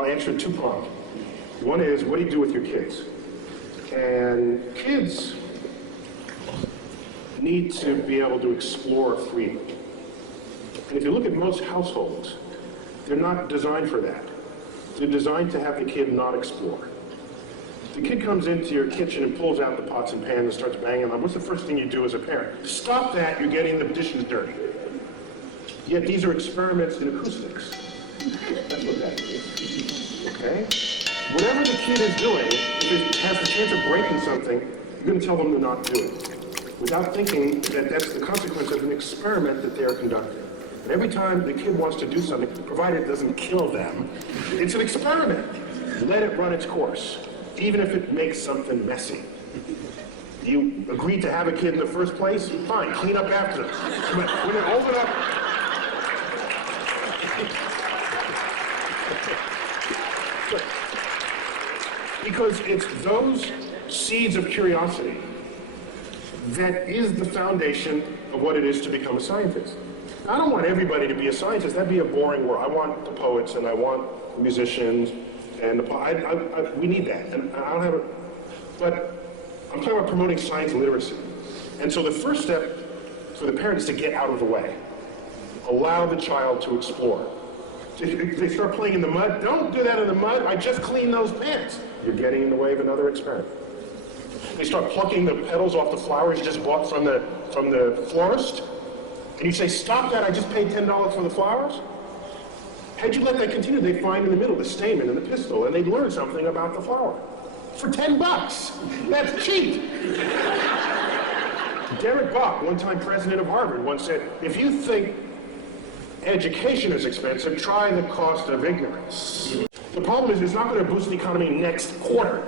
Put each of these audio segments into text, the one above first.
I'll answer it two-pronged. One is, what do you do with your kids? And kids need to be able to explore freely. And if you look at most households, they're not designed for that. They're designed to have the kid not explore. The kid comes into your kitchen and pulls out the pots and pans and starts banging them. What's the first thing you do as a parent? Stop that, you're getting the dishes dirty. Yet these are experiments in acoustics. That's what that is. Okay? Whatever the kid is doing, if it has the chance of breaking something, you're going to tell them to not do it, without thinking that that's the consequence of an experiment that they're conducting. And every time the kid wants to do something, provided it doesn't kill them, it's an experiment. Let it run its course, even if it makes something messy. You agreed to have a kid in the first place? Fine, clean up after them. But when they open up... Because it's those seeds of curiosity that is the foundation of what it is to become a scientist. I don't want everybody to be a scientist. That'd be a boring world. I want the poets and I want the musicians and we need that. And I don't have it. But I'm talking about promoting science literacy. And so the first step for the parent is to get out of the way. Allow the child to explore. If they start playing in the mud, don't do that in the mud. I just cleaned those pants. You're getting in the way of another experiment. They start plucking the petals off the flowers you just bought from the florist. And you say, stop that, I just paid $10 for the flowers. Had you let that continue, they'd find in the middle the stamen and the pistil, and they'd learn something about the flower. For $10. That's cheap. Derek Bok, one-time president of Harvard, once said, if you think education is expensive, try the cost of ignorance. The problem is it's not going to boost the economy next quarter.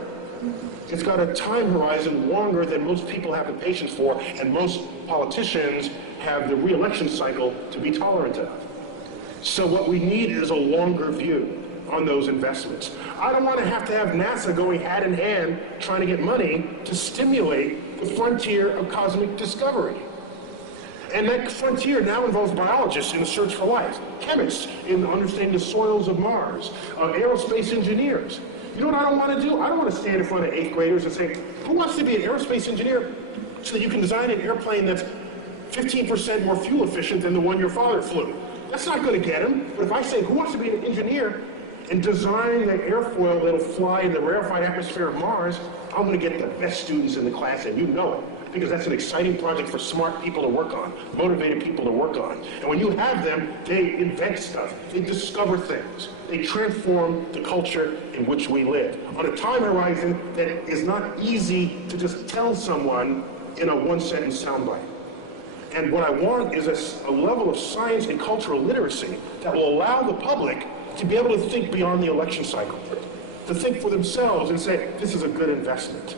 It's got a time horizon longer than most people have the patience for, and most politicians have the re-election cycle to be tolerant of. So what we need is a longer view on those investments. I don't want to have NASA going hand in hand trying to get money to stimulate the frontier of cosmic discovery. And that frontier now involves biologists in the search for life, chemists in understanding the soils of Mars, aerospace engineers. You know what I don't want to do? I don't want to stand in front of 8th graders and say, who wants to be an aerospace engineer so that you can design an airplane that's 15% more fuel efficient than the one your father flew? That's not going to get them. But if I say, who wants to be an engineer and design an airfoil that'll fly in the rarefied atmosphere of Mars, I'm going to get the best students in the class, and you know it. Because that's an exciting project for smart people to work on, motivated people to work on. And when you have them, they invent stuff, they discover things, they transform the culture in which we live on a time horizon that is not easy to just tell someone in a one-sentence soundbite. And what I want is a level of science and cultural literacy that will allow the public to be able to think beyond the election cycle, to think for themselves and say, this is a good investment.